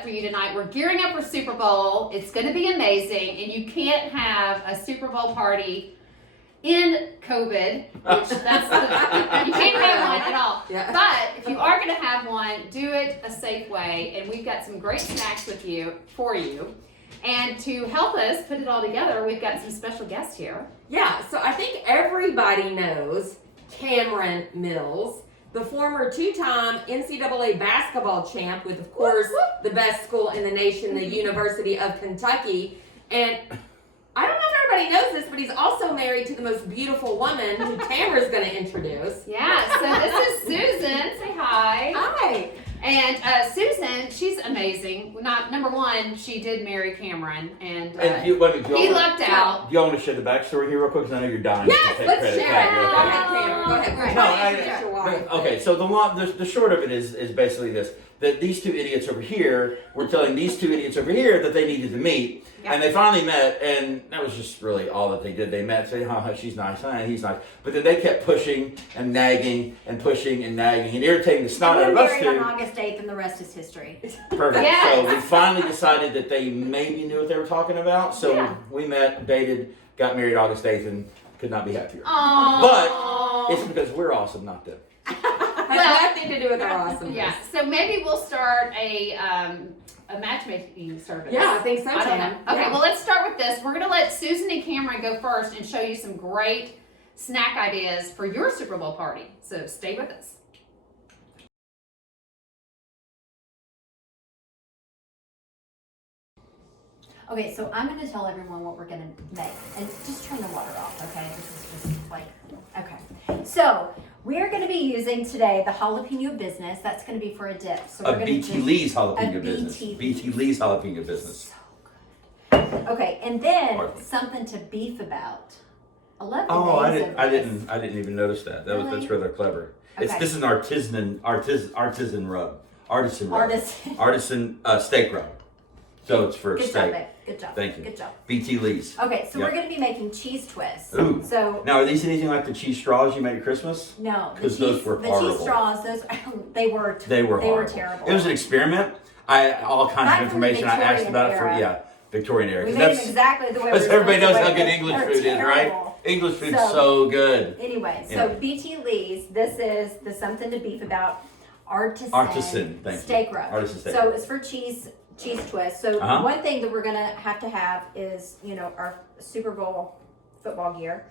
up for you tonight. We're gearing up for Super Bowl. It's going to be amazing, and you can't have a Super Bowl party in COVID, which you can't have one at all. Yeah. But if you are going to have one, do it a safe way, and we've got some great snacks for you. And to help us put it all together, we've got some special guests here. Yeah, so I think everybody knows Cameron Mills, the former two-time NCAA basketball champ with, of course, the best school in the nation, the University of Kentucky. And I don't know if everybody knows this, but he's also married to the most beautiful woman who Tamara's going to introduce. Yeah, so this is Susan. Say hi. Hi. And Susan, she's amazing. Number one, she did marry Cameron, and he lucked out. Do you want to share the backstory here real quick? Because I know you're dying Yes, to take let's credit. share it. Go Okay. ahead, Cameron. Go ahead. No, okay, so the short of it is basically this. That these two idiots over here were telling these two idiots over here that they needed to meet. Yeah. And they finally met, and that was just really all that they did. They met, say, she's nice, he's nice. But then they kept pushing and nagging and pushing and nagging and irritating the snot out of us married two. on August 8th, and the rest is history. Perfect. Yes. So we finally decided that they maybe knew what they were talking about. So Yeah. we met, dated, got married August 8th, and could not be happier. Aww. But it's because we're awesome, not them. Has nothing to do with our awesomeness. Yeah, so maybe we'll start a matchmaking service. Yeah, I think so, I don't Tam. know. Okay, Yeah. well, let's start with this. We're going to let Susan and Cameron go first and show you some great snack ideas for your Super Bowl party. So stay with us. Okay, so I'm going to tell everyone what we're going to make. And just turn the water off, okay? This is just like, okay. So, we're going to be using today the jalapeno business. That's going to be for a dip. So we're A gonna BT just- Lee's a jalapeno business. BT BT Lee's jalapeno business. So good. Okay, and then Pardon. something to beef about. 11 Oh, days of this. I didn't even notice that. Really? That's rather clever. Okay. This is an artisan rub. Artisan rub. Artisan. Artisan steak rub. So it's for Good steak. job, babe. Good job. Thank you. Good job. BT Lee's. Okay, so Yep. we're going to be making cheese twists. Ooh. So Now, are these anything like the cheese straws you made at Christmas? no, the 'Cause those cheese, were the horrible. cheese straws, those they were They were horrible. terrible. It was an experiment. All kinds Back of from the information I asked Victorian about it era. Victorian era. We 'Cause made them that's- exactly the way we Because were everybody knows supposed how to good make English them. food They're is, right? terrible. English food's So- so good. Anyway, so Yeah. BT Lee's, this is the something to beef about artisan Artisan, thank you. steak rub. Artisan steak So rub. it's for cheese twist. So Uh-huh. one thing that we're gonna have is our Super Bowl football gear.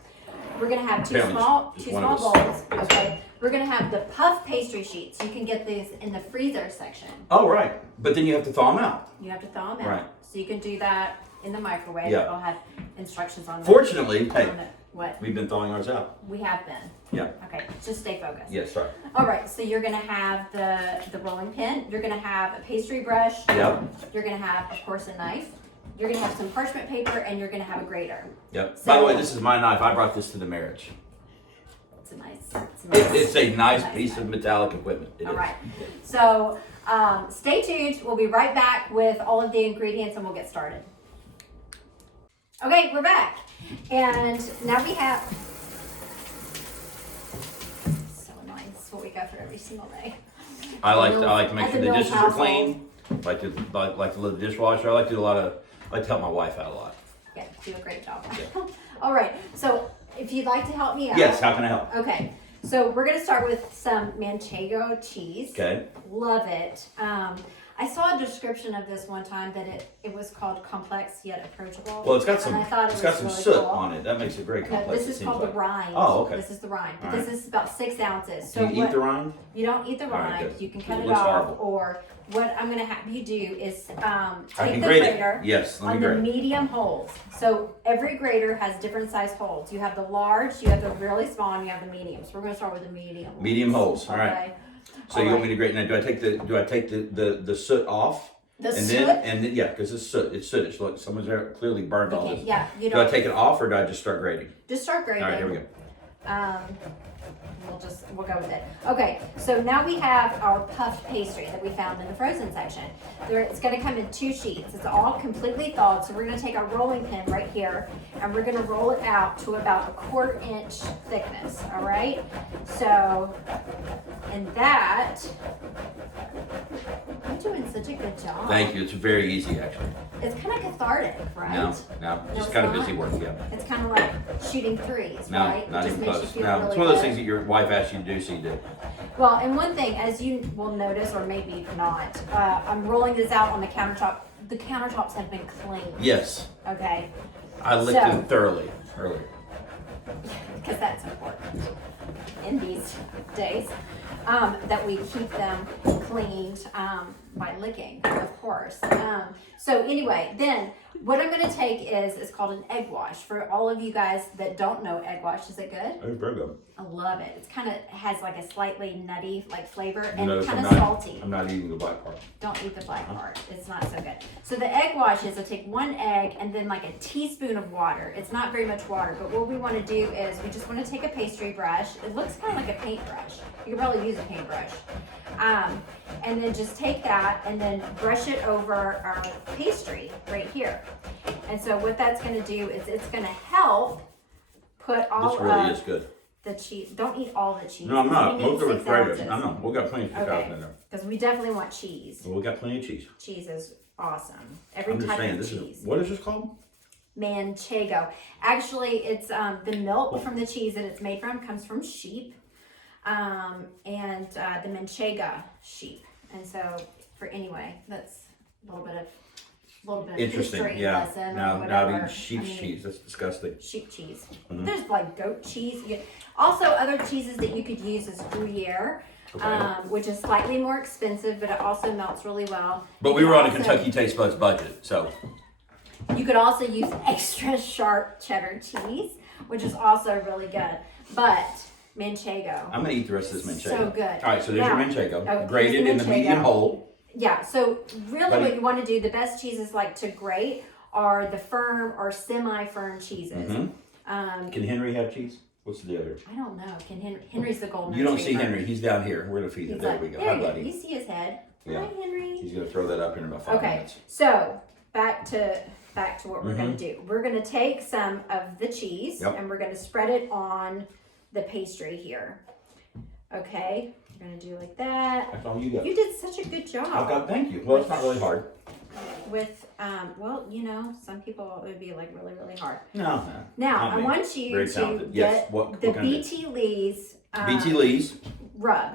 We're gonna have two Apparently small just one of bowls. us. Okay. We're gonna have the puff pastry sheets. You can get these in the freezer section. Oh, right. But then you have to thaw them out. You have to thaw them out. Right. So you can do that in the microwave. Yeah. I'll have instructions on that. Fortunately, hey, on it. What? we've been thawing ours out. We have been. Yeah. Okay, just stay focused. Yes, sorry. All right, so you're gonna have the rolling pin. You're gonna have a pastry brush. Yep. You're gonna have, of course, a knife. You're gonna have some parchment paper, and you're gonna have a grater. Yep. So- By the way, this is my knife. I brought this to the marriage. It's a nice. It's a nice piece of metallic equipment. It All is. right. So stay tuned. We'll be right back with all of the ingredients, and we'll get started. Okay, we're back, and now we have. So annoying. This is what we go through every single day. I like to make At sure the the Mills dishes are household. clean. Like to load the dishwasher. I like to do I like to help my wife out a lot. Yeah, do a great job. Yeah. All right. So if you'd like to help me out. Yes. How can I help? Okay. So we're gonna start with some Manchego cheese. Okay. Love it. I saw a description of this one time that it was called complex yet approachable. Well, it's got some And I thought it it's got was some really soot cool. on it. That makes it very No, complex. this it is seems called like. the rind. Oh, okay. This is the rind. But All this right. is about 6 ounces. Do you eat the rind? You don't eat the All right, rind. good. You can cut It it looks off, horrible. or what I'm going to have you do is I take can the grate grater it. Yes. Let me on the grate. medium holes. So every grater has different size holes. You have the large, you have the really small, and you have the medium. So we're going to start with the medium. Medium holes. All right. Okay. So you want me to grate now? Do I take the soot off? The and soot? then yeah, because it's soot. It's sootish. Look, someone's there clearly burned all this. Yeah, you Do I don't. take it off or do I just start grating? Just start grading. All right, here we go. We'll go with it. Okay, so now we have our puffed pastry that we found in the frozen section. It's going to come in 2 sheets. It's all completely thawed. So we're going to take our rolling pin right here and we're going to roll it out to about 1/4 inch thickness. All right. So, and that doing such a good job. Thank you. It's very easy, actually. It's kind of cathartic, right? No, No, just it's kind of not? busy work, yeah. It's kind of like shooting threes, No, right? not It just even makes you close. feel No, really it's one of those good. things that your wife asks you to do, so you do. Well, and one thing, as you will notice, or maybe not, I'm rolling this out on the countertop. The countertops have been cleaned. Yes, Okay, I licked So- them thoroughly earlier. because that's important in these days. That we keep them cleaned by licking, of course. So anyway, then what I'm going to take is it's called an egg wash. For all of you guys that don't know egg wash, is it good? Oh, very good. I love it. It's kind of has like a slightly nutty like flavor You and notice kind I'm of not- salty. I'm not eating the black part. Don't eat the black part. It's not so good. So the egg wash is I take one egg and then like a teaspoon of water. It's not very much water, but what we want to do is we just want to take a pastry brush. It looks kind of like a paintbrush. You could probably use a paintbrush. And then just take that and then brush it over our pastry right here. And so what that's going to do is it's going to help put all This really of is good. the cheese. Don't eat all the cheese. No, I'm not. We need Most of it's 6 great. ounces. I know. We've got plenty of 6,000 Okay. in there. Because we definitely want cheese. Well, we got plenty of cheese. Cheese is awesome. Every I'm just type saying, of this cheese. is, what is this called? Manchego. Actually, it's the milk from the cheese that it's made from comes from sheep, and the Manchego sheep. And so, that's a little bit of Interesting. history Yeah. lesson or Now whatever. eating sheep's cheese. That's disgusting. Sheep cheese. Mhm. There's like goat cheese. Also, other cheeses that you could use is Gruyere. Okay. Which is slightly more expensive, but it also melts really well. But You we could were on a also- Kentucky Taste Buds budget, so You could also use extra sharp cheddar cheese, which is also really good. But Manchego, I'm gonna eat the rest of this manchego. so good. All right, so there's Now- your manchego, oh, grated here's in the the medium Manchego. hole. Yeah. So really, Buddy. what you want to do, the best cheeses like to grate are the firm or semi-firm cheeses. Mhm. Can Henry have cheese? What's the other? I don't know. Can Henry's the golden You don't see retriever. Henry. He's down here. We're gonna feed him. He's There like, we go. there Hi, you go. buddy. You see his head. Yeah. Hi, Henry. He's gonna throw that up in about 5 Okay, minutes. so back to what we're Mm-hmm. going to do. We're going to take some of the cheese Yep. and we're going to spread it on the pastry here. Okay, we're going to do like that. That's all you got. You did such a good I've job got. Thank you. Well, it's not really hard. with, well, some people it would be like really, really hard. No. Now, Not I me. want you Very to talented. get Yes. What the kind of BT Lee's BT Lee's. rub.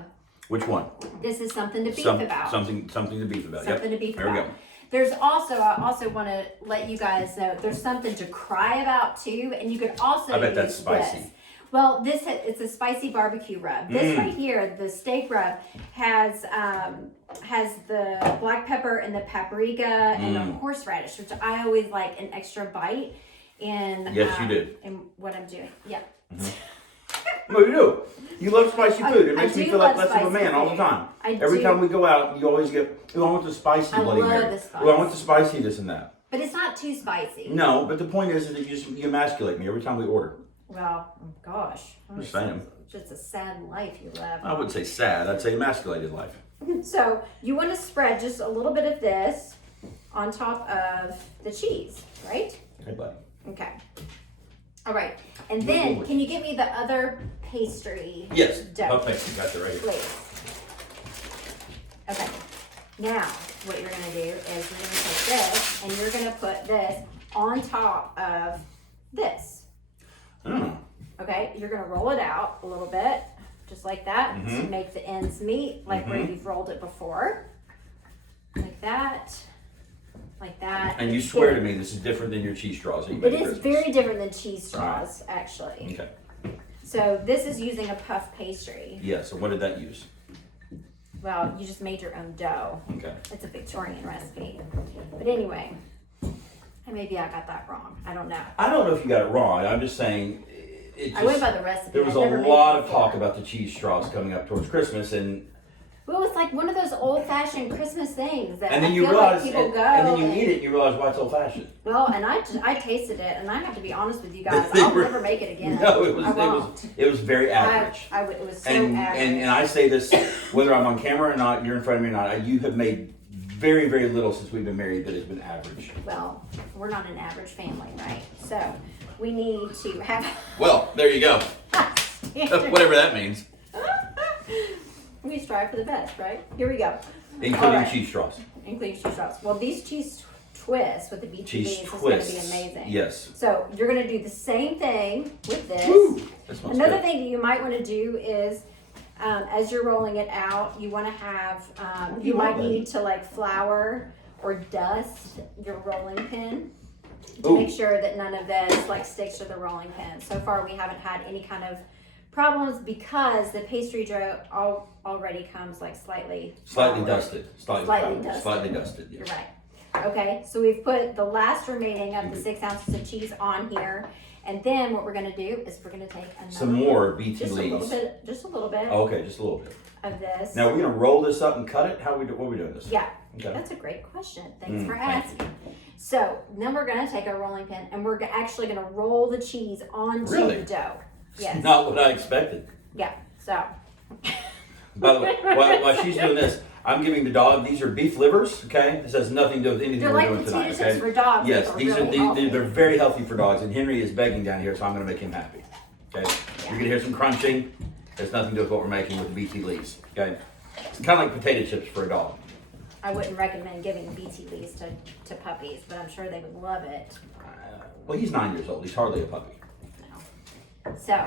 Which one? This is something to beef about. Something to beef about. Something Yep. to beef There we about. go. I also want to let you guys know there's something to cry about too, and you could also I bet use that's spicy. this. Well, it's a spicy barbecue rub. This right here, the steak rub, has the black pepper and the paprika and the horseradish, which I always like an extra bite in. Yes, you did. In what I'm doing, yeah. No, you do. You love spicy food. It I makes me do feel like love less of a spicy man all the food. time. Every do. time we go out, you always get, oh, I want the spicy I Bloody love Mary. the spice. Oh, I want the spicy this and that. But it's not too spicy. No, but the point is that you emasculate me every time we order. Well, gosh. I'm just saying. Just a sad life you live. I wouldn't say sad. I'd say emasculated life. So you want to spread just a little bit of this on top of the cheese, right? Hey, buddy. Okay. All right. And then, can you get me the other pastry? Yes. Dough, Okay, you got that right here. please. Okay. Now, what you're going to do is you're going to take this and you're going to put this on top of this. Mm. Okay, you're gonna roll it out a little bit, just like that, to make the ends meet, like where you've rolled it before. Like that, like that. And you swear to me this is different than your cheese straws that you It make is at Christmas. very different than cheese straws, actually. Okay. So this is using a puff pastry. Yeah, so what did that use? Well, you just made your own dough. Okay. It's a Victorian recipe. But anyway, maybe I got that wrong. I don't know. I don't know if you got it wrong. I'm just saying, I went by the recipe. there was I've never a made lot it of before. talk about the cheese straws coming up towards Christmas, and Well, it's like one of those old-fashioned Christmas things that then I you feel realize, like people go. and then you eat it, and you realize why it's old fashioned. Well, and I tasted it, and I have to be honest with you guys. They I'll were- never make it again. No, I it was very average. it was so and, average. and I say this whether I'm on camera or not, you're in front of me or not. You have made very, very little since we've been married that has been average. Well, we're not an average family, right? So we need to have Well, there you go. standard. Whatever that means. We strive for the best, right? Here we go. Including Alright. cheese straws. Including cheese straws. Well, these cheese twists with the BTBs Cheese is going to be twists. amazing. Yes. So you're going to do the same thing with this. Woo! That smells Another good. thing that you might want to do is, as you're rolling it out, you want to have, you might need to like flour or dust your rolling pin to Ooh. make sure that none of this like sticks to the rolling pin. So far, we haven't had any kind of problems because the pastry dough already comes like slightly floured. dusted. Slightly dusted. Slightly dusted. Yes. You're right. Okay, so we've put the last remaining of the 6 ounces of cheese on here, and then what we're going to do is we're going to take another Some more BT just a little leaves. bit, Oh, okay, just a little bit. of this. Now we're gonna roll this up and cut it. What are we doing this? Yeah, Okay. that's a great question. Thanks for thank asking. So then we're going to take our rolling pin and we're actually going to roll the cheese onto Really? the dough. Yes. Not what I expected. Yeah. So. By the way, while she's doing this, I'm giving the dog. These are beef livers. Okay, this has nothing to do with anything They're we're like doing potato tonight. chips Okay. for dogs. Yes, but these really are healthy. they're very healthy for dogs, and Henry is begging down here, so I'm going to make him happy. Okay, you're going to hear some crunching. There's nothing to do with what we're making with the BT leaves. Okay, it's kind of like potato chips for a dog. I wouldn't recommend giving BT leaves to puppies, but I'm sure they would love it. Well, he's 9 years old. He's hardly a puppy. So.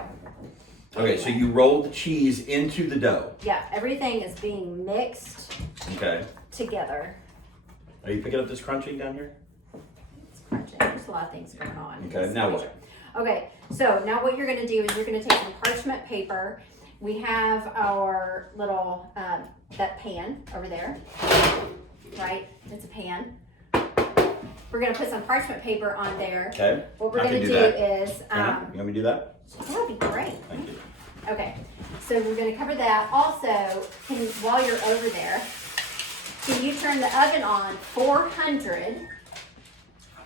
Okay, so you rolled the cheese into the dough. Yeah, everything is being mixed Okay. together. Are you picking up this crunching down here? It's crunching. There's a lot of things going on. Okay, now what? Okay, so now what you're going to do is you're going to take some parchment paper. We have our little, that pan over there, right? It's a pan. We're going to put some parchment paper on there. Okay. What we're I going can to do do that. is, Anna, you want me to do that? that would be great. Thank you. Okay, so we're going to cover that. Also, while you're over there, can you turn the oven on 400?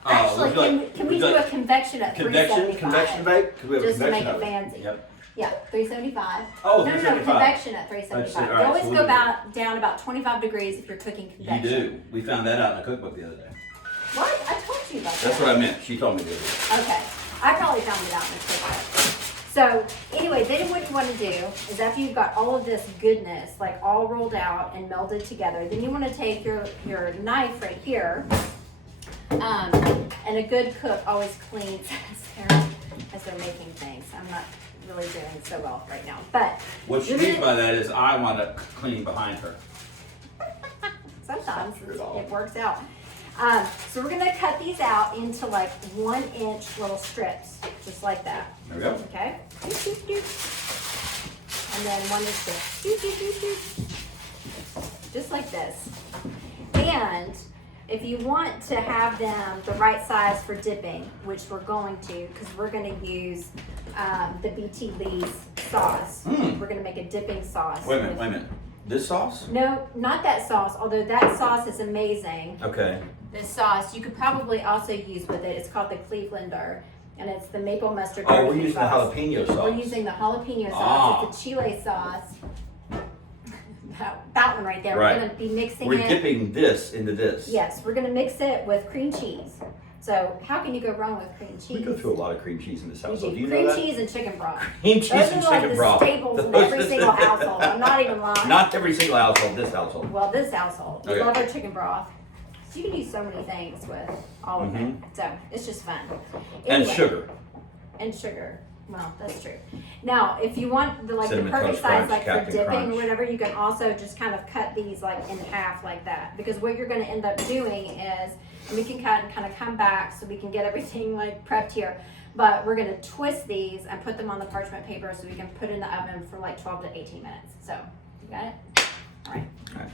Actually, can we do a convection at 375? Convection bake? 'Cause we have a Just to make convection it oven. fancy. Yep. Yeah, 375. Oh, No, 375. convection at 375. All right, You always so go we'll do down about 25 degrees if you're cooking You convection. do. We found that out in a cookbook the other day. What? I told you about that. That's what I meant. She told me to do it. Okay. I probably found it out in the cookbook. So anyway, then what you want to do is after you've got all of this goodness like all rolled out and melded together, then you want to take your knife right here. And a good cook always cleans as they're making things. I'm not really doing so well right now, but What she you're means gonna- by that is I want to clean behind her. sometimes Not true at all. it works out. So we're gonna cut these out into like 1-inch little strips, just like that. There we go. Okay. Doop, doop, doop. And then 1-inch strips. Doop, doop, doop, doop. Just like this. And if you want to have them the right size for dipping, which we're going to, because we're going to use the BT Lee's sauce. We're going to make a dipping sauce. Wait a minute. This sauce? No, not that sauce, although that sauce is amazing. Okay. This sauce you could probably also use with it. It's called the Clevelander, and it's the maple mustard. Oh, we're barbecue using the sauce. jalapeno sauce. We're using the jalapeno sauce. Ah. It's a chile sauce. That one right there. Right. We're going to be mixing We're it. dipping this into this. Yes, we're going to mix it with cream cheese. So how can you go wrong with cream cheese? We go through a lot of cream cheese in this We household. do. Do you Cream know that? cheese and chicken broth. Cream cheese Those and are like chicken the broth. staples in every single household. I'm not even lying. Not every single household. This household. Well, this household. We Okay. love our chicken broth. So you can do so many things with all of it. So it's just fun. And Anyway, sugar. And sugar. Well, that's true. Now, if you want the Cinnamon perfect Toast size, Crunch, like Captain for dipping Crunch. or whatever, you can also just kind of cut these like in half like that. Because what you're going to end up doing is, and we can cut and kind of come back so we can get everything like prepped here. But we're going to twist these and put them on the parchment paper so we can put it in the oven for like 12 to 18 minutes. So, you got it? All right. All right.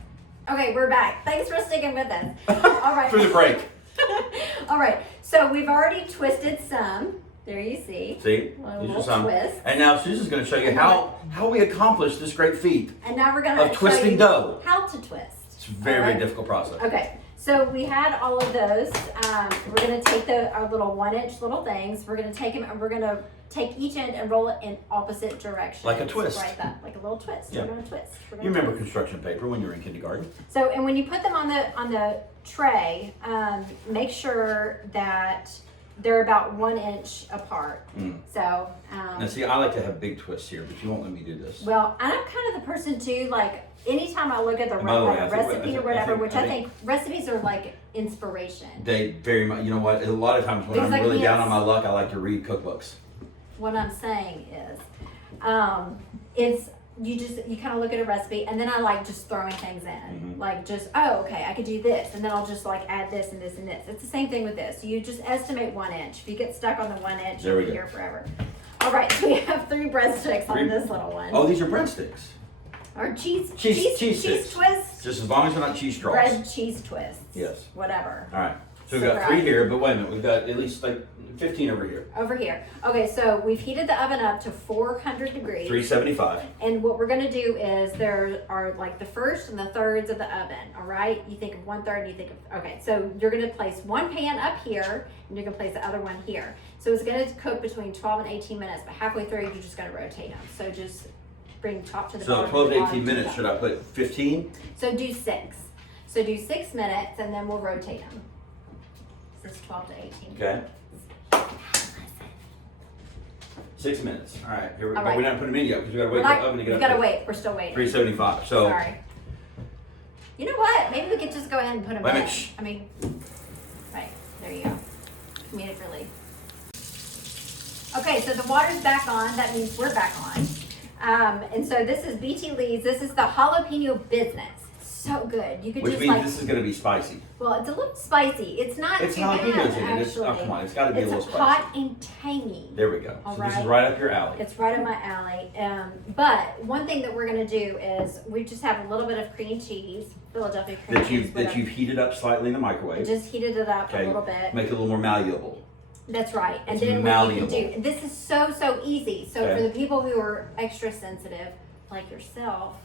Okay, we're back. Thanks for sticking with us. All right. Through the break. All right. So we've already twisted some. There you see. See? A These little are some. twist. And now Susan's going to show you how we accomplished this great feat And now we're gonna of twisting show you dough. how to twist. It's a very, All right. very difficult process. Okay, so we had all of those. We're gonna take our little 1-inch little things. We're gonna take them and we're gonna take each end and roll it in opposite directions. Like a twist. Right, that like a little twist. Yeah. We're gonna twist. We're You gonna remember twist. construction paper when you were in kindergarten? So, and when you put them on the tray, make sure that they're about 1 inch apart. So, Now see, I like to have big twists here, but you won't let me do this. well, I'm kind of the person too, like, anytime I look at the And by the way, I think- recipe or whatever, I which think recipes are like inspiration. They very much, you know what? A lot of times when Because I'm I really can't down on my luck, I like to read cookbooks. What I'm saying is you kind of look at a recipe, and then I like just throwing things in, like just, oh, okay, I could do this, and then I'll just like add this and this and this. It's the same thing with this. You just estimate 1 inch. If you get stuck on the 1 inch, There we you'll be go. here forever. All right, so we have 3 breadsticks on this little one. Oh, these are breadsticks. Or cheese sticks. twists. Just as long as they're not cheese straws. Bread cheese twists. Yes. Whatever. All right. So we've got 3 here, but wait a minute. We've got at least like 15 over here. Over here. Okay, so we've heated the oven up to 400 degrees. 375. And what we're gonna do is there are like the first and the thirds of the oven, all right? You think of 1/3 and you think of, okay, so you're gonna place one pan up here and you're gonna place the other one here. So it's gonna cook between 12 and 18 minutes, but halfway through you're just gonna rotate them. So just bring top to the So bottom. 12 to bottom 18 the minutes. top. Should I put 15? So do 6. So do 6 minutes and then we'll rotate them. This is 12 to 18. Okay. 6 minutes. All right. Here we, All but right. we don't put them in yet because we gotta We're wait not, for the oven to get we up. gotta to wait, we're still waiting. 375. So Sorry. You know what? Maybe we could just go ahead and put them Wait a in. minute, shh. I mean, right, there you go. Immediately. Okay, so the water's back on. That means we're back on. And so this is BT Lee's. This is the jalapeno business. So good. You could which just means like, this is gonna be spicy. well, it's a little spicy. It's not It's too jalapenos bad, in it. It's, actually. oh, come on. It's got to be a little It's spicy. hot and tangy. There we go. All So this is right. right up your alley. It's right in my alley. But one thing that we're gonna do is we just have a little bit of cream cheese, Philadelphia cream cheese. That you've heated up slightly in the microwave. Just heated it up Okay. a little bit. Make it a little more malleable. That's right. And It's then what you can malleable. do, this is so easy. So Okay. for the people who are extra sensitive, like yourself,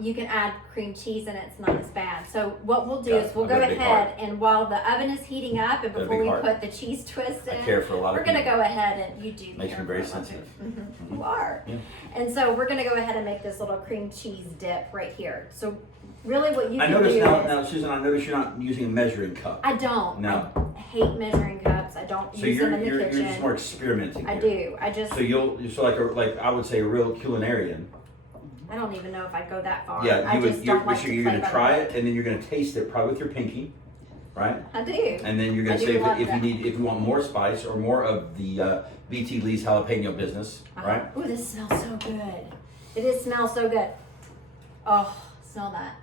you can add cream cheese and it's not as bad. So what we'll do Got it. is we'll I've go got a big ahead and while the oven is heating up and Got a before big we heart. put the cheese twist I in, care for a lot we're of gonna people. go ahead and you do. Makes care me very for a lot of sensitive. people. You are. Yeah. And so we're gonna go ahead and make this little cream cheese dip right here. So really what you I can noticed do now, is, Susan, I noticed you're not using a measuring cup. I don't. No. I hate measuring cups. I don't So use them in the you're kitchen. just more experimenting. I here. do. I just. So like I would say a real culinarian. I don't even know if I go that far. Yeah, I you would. just don't like to You're play gonna by the try book. it, and then you're gonna taste it, probably with your pinky, right? I do. And then you're gonna I do say love if that. you want more spice or more of the BT Lee's jalapeno business, right? Oh, this smells so good. It smells so good. Oh, smell that.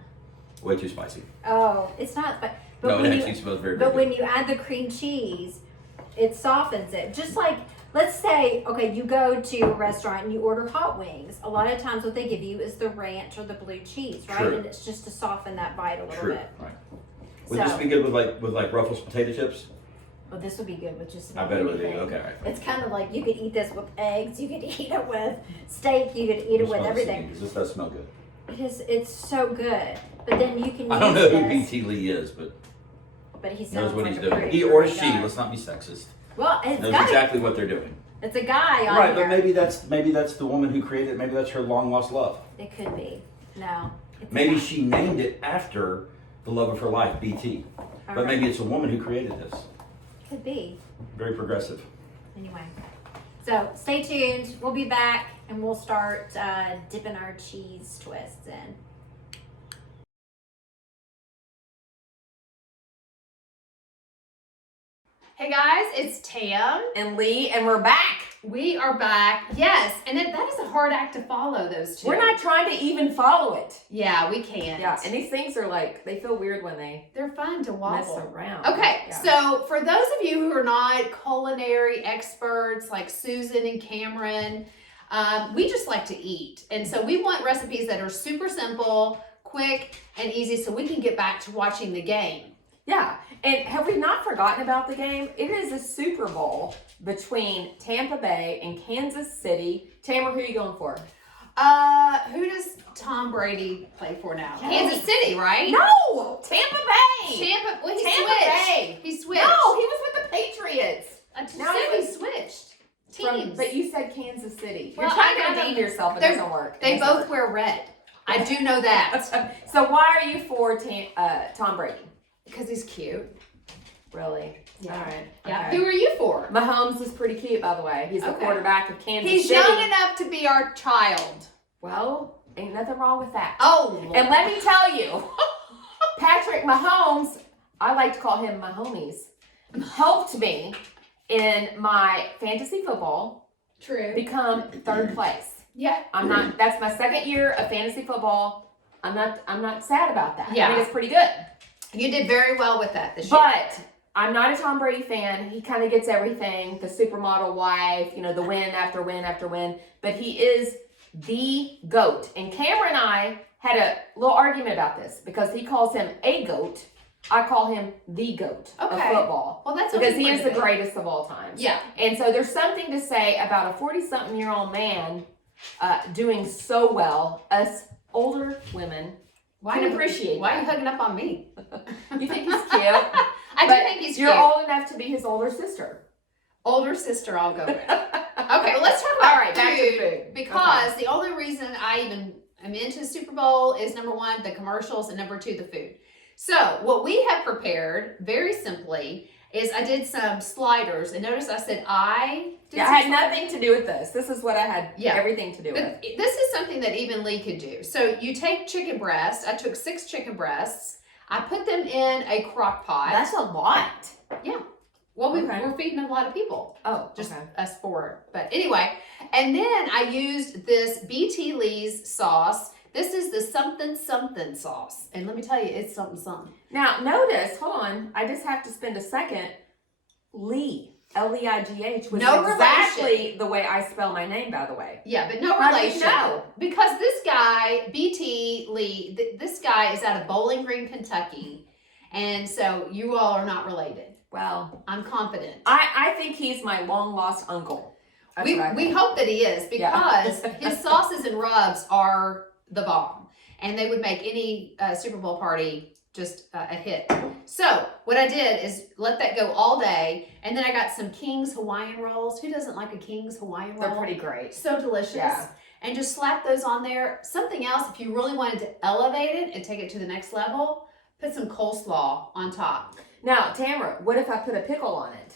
Way too spicy. Oh, it's not. But No, it when actually you, smells very, very but good. when you add the cream cheese, it softens it. Just like, let's say, okay, you go to a restaurant and you order hot wings. A lot of times what they give you is the ranch or the blue cheese, right? True. And it's just to soften that bite a little True. bit. Right. Would So- this be good with like Ruffles potato chips? Well, this would be good with just I about bet it would be. anything. Okay, all right. It's kind of like you could eat this with eggs, you could eat it with steak, you could eat it with everything. This does smell good. It's so good. But then you can use I don't know who this, BT Lee is, but but he knows sounds what like he's a doing. pretty He or great she, guy. let's not be sexist, Well, it's knows got exactly what they're doing. it's a guy on Right, here. but maybe that's the woman who created it. Maybe that's her long lost love. It could be. No. It's Maybe not. she named it after the love of her life, BT. All But right. maybe it's a woman who created this. Could be. Very progressive. Anyway. So stay tuned. We'll be back and we'll start dipping our cheese twists in. Hey guys, it's Tam. And Lee, and we're back. We are back. Yes, and that is a hard act to follow, those two. We're not trying to even follow it. Yeah, we can't. Yeah, and these things are like, they feel weird when they They're fun to mess wobble. around. Okay, Yeah. so for those of you who are not culinary experts like Susan and Cameron, we just like to eat. And so we want recipes that are super simple, quick, and easy so we can get back to watching the game. Yeah, and have we not forgotten about the game? It is a Super Bowl between Tampa Bay and Kansas City. Tamara, who are you going for? Who does Tom Brady play for now? No. Kansas City, right? No, Tampa Bay. Tampa. Well, he Tampa switched. Bay. He switched. No, he was with the Patriots. I just Now said he he switched From- teams. but you said Kansas City. Well, You're trying I to got redeem them. yourself. It They're- doesn't work. It They doesn't both work. wear red. I do know that So why are you for Tom Brady? because he's cute. Really? Yeah. All right. Yeah. Okay. Who are you for? Mahomes is pretty cute, by the way. He's the Okay. quarterback of Kansas He's City. young enough to be our child. Well, ain't nothing wrong with that. Oh, Lord. And let me tell you, Patrick Mahomes, I like to call him my homies, helped me in my fantasy football True. become third place. Yeah. That's my second year of fantasy football. I'm not sad about that. Yeah. I think it's pretty good. You did very well with that this year. But I'm not a Tom Brady fan. He kind of gets everything, the supermodel wife, the win after win after win. But he is the GOAT. And Cameron and I had a little argument about this because he calls him a GOAT. I call him the GOAT of football. Well, that's because he okay is for the debate. greatest of all time. Yeah. And so there's something to say about a 40-something-year-old man doing so well. Us older women can appreciate Why are that. you hugging up on me? You think he's cute? I do think he's You're cute. old enough to be his older sister. Older sister, I'll go with. Okay, well, let's talk about All right, back to food. Because the only reason I even am into Super Bowl is number one, the commercials, and number two, the food. So what we have prepared, very simply, is I did some sliders. And notice I said I did Yeah, some I had sliders. nothing to do with this. This is what I had everything to do with. But this is something that even Lee could do. So you take chicken breast. I took 6 chicken breasts. I put them in a crock pot. That's a lot. Yeah. Well, Okay. we're feeding a lot of people. Oh, Just okay. us 4. But anyway, and then I used this BT Lee's sauce. This is the something something sauce. And let me tell you, it's something something. Now, notice, hold on. I just have to spend a second. Lee. L-E-I-G-H, which No is exactly the way I spell my name, by the way. Yeah, but no How do you relation. know? Because this guy, BT Lee, this guy is out of Bowling Green, Kentucky. And so you all are not related. Well, I'm confident. I think he's my long-lost uncle. That's what I We think. hope that he is because Yeah. his sauces and rubs are the bomb. And they would make any Super Bowl party just a hit. So what I did is let that go all day. And then I got some King's Hawaiian rolls. Who doesn't like a King's Hawaiian roll? They're pretty great. So delicious. Yeah. And just slap those on there. Something else, if you really wanted to elevate it and take it to the next level, put some coleslaw on top. Now, Tamara, what if I put a pickle on it?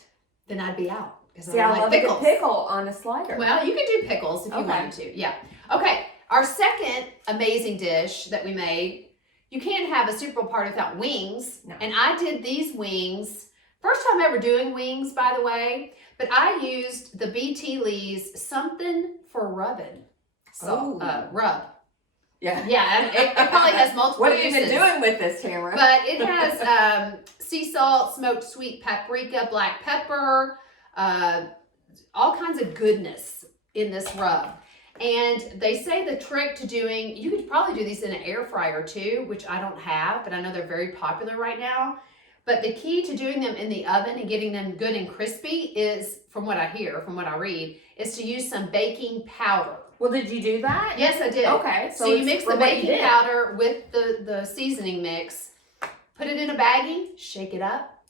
Then I'd be out. Because See, I love a good pickle on a slider. Well, you could do pickles if you Okay. wanted to. Yeah. Okay. Our second amazing dish that we made, you can't have a Super Bowl party without wings. No. And I did these wings. First time ever doing wings, by the way. But I used the BT Lee's something for rubbing. So, rub. Yeah. Yeah, it probably has multiple What have you been uses. doing with this, Tamara? But it has sea salt, smoked sweet paprika, black pepper, all kinds of goodness in this rub. And they say the trick to doing, you could probably do these in an air fryer too, which I don't have, but I know they're very popular right now. But the key to doing them in the oven and getting them good and crispy is, from what I hear, from what I read, is to use some baking powder. Well, did you do that? Yes, I did. Okay. So you it's mix for the what you baking did. powder with the seasoning mix, put it in a baggie, shake it up,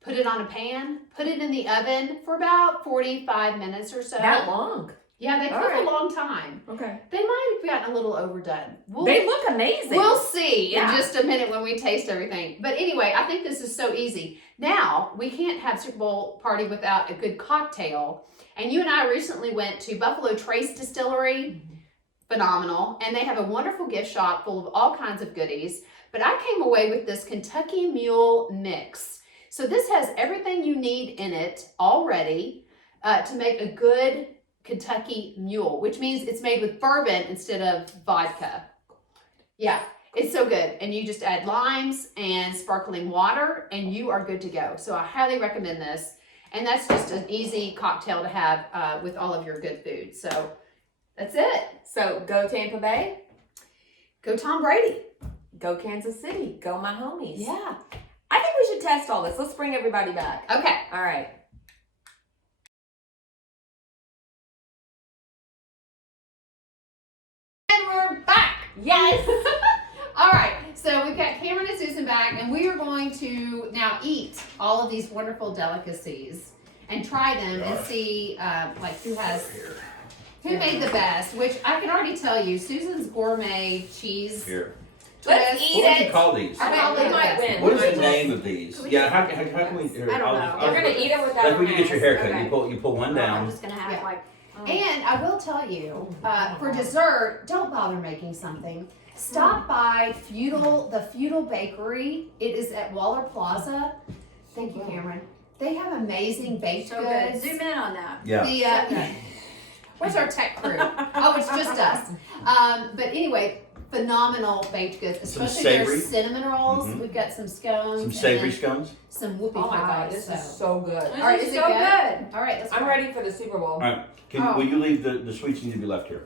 put it on a pan, put it in the oven for about 45 minutes or so. That long? Yeah, they All cook right. a long time. Okay. They might have gotten a little overdone. They look amazing. We'll see in Yeah. just a minute when we taste everything. But anyway, I think this is so easy. Now, we can't have Super Bowl party without a good cocktail. And you and I recently went to Buffalo Trace Distillery. Phenomenal. And they have a wonderful gift shop full of all kinds of goodies. But I came away with this Kentucky Mule Mix. So this has everything you need in it already to make a good Kentucky Mule, which means it's made with bourbon instead of vodka. Yeah, it's so good. And you just add limes and sparkling water and you are good to go. So I highly recommend this. And that's just an easy cocktail to have with all of your good food. So that's it. So go Tampa Bay, Go Tom Brady. go Kansas City, go my homies. Yeah. I think we should test all this. Let's bring everybody back. Okay. All right. And we're back. Yes. All right. So we've got Cameron and Susan back, and we are going to now eat all of these wonderful delicacies and try them and see like who made the best. Which I can already tell you, Susan's gourmet cheese Here. Let's eat What would you it. call these? I mean, we might win. What is We the might name of these? Yeah, how can we? Here, I don't I'll know. just- You're I'll- gonna eat it without Like when you get your haircut, Okay. you pull one I'm down. just gonna have Yeah. like. And I will tell you, for dessert, don't bother making something. Stop by the Feudal Bakery. It is at Waller Plaza. Thank you, Cameron. They have amazing baked So good. goods. Zoom in on that. Yeah. The So good. where's our tech crew? Oh, it's just us. But anyway, phenomenal baked goods, Some especially their savory. cinnamon rolls. Mhm. We've got some scones, Some and savory then scones. some whoopie Oh my god, pies. this is so good. This All right, is is so it good. All right, let's I'm go. ready for the Super Bowl. All right. Oh. Will you leave the sweets need to be left here?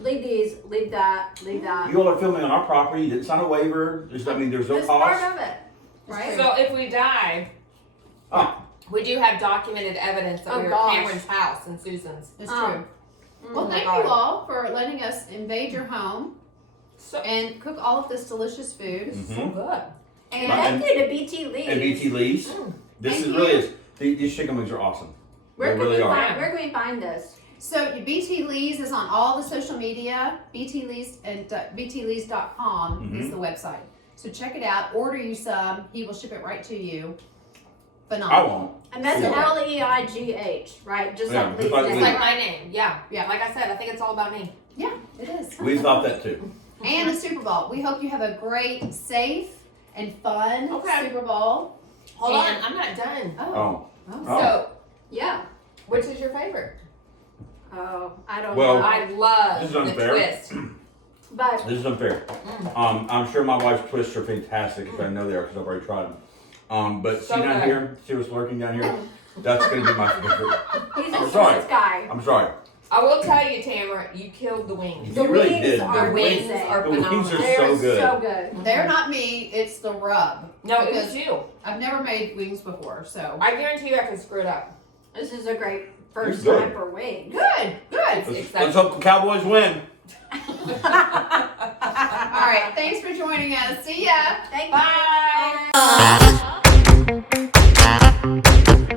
Leave these. Leave that. Leave that. You all are filming on our property. You didn't sign a waiver. There's no This cost. part of it. Right? So if we die, Ah. we do have documented evidence that Oh, we were gosh. at Cameron's house and Susan's. It's Oh. true. Well, my thank God. you all for letting us invade your home So, and cook all of this delicious food. so Mhm. good. And Right. thank you to BT Lee. And BT Lee's. Mm. This Thank is you. really is. These chicken wings are awesome. Where They can really we are. find? Where can we find this? So BT Lee's is on all the social media. BT Lee's and btlees.com is Mhm. the website. So check it out. Order you some. He will ship it right to you. I Phenomenal. won't. And that's Yeah. Leigh, right? Just Yeah, like just Lee's like It's name. Lee. like my name. Yeah. Yeah. Like I said, I think it's all about me. Yeah, it is. We thought that too. And the Super Bowl. We hope you have a great, safe, and fun Okay. Super Bowl. Hold on, And- I'm not done. Oh. Oh. Oh. So, Yeah. which is your favorite? Oh, I don't Well- know. I love This is the unfair. twist. But This is unfair. I'm sure my wife's twists are fantastic, because I know they are, because I've already tried them. But So see down good. here, see what's lurking down here? That's going to be my favorite. he's a I'm sorry. sweet guy. I'm sorry. I will tell you, Tamara, you killed the wings. The You really wings did. are The wings are The wings phenomenal. are They're so good. so good. They're not me, it's the rub. No, it Because was you. I've never made wings before, so. I guarantee you I could screw it up. This is a great first Good. time for wings. Good, good. Let's hope the Cowboys win. All right, thanks for joining us. See ya. Thank Bye. you. Bye.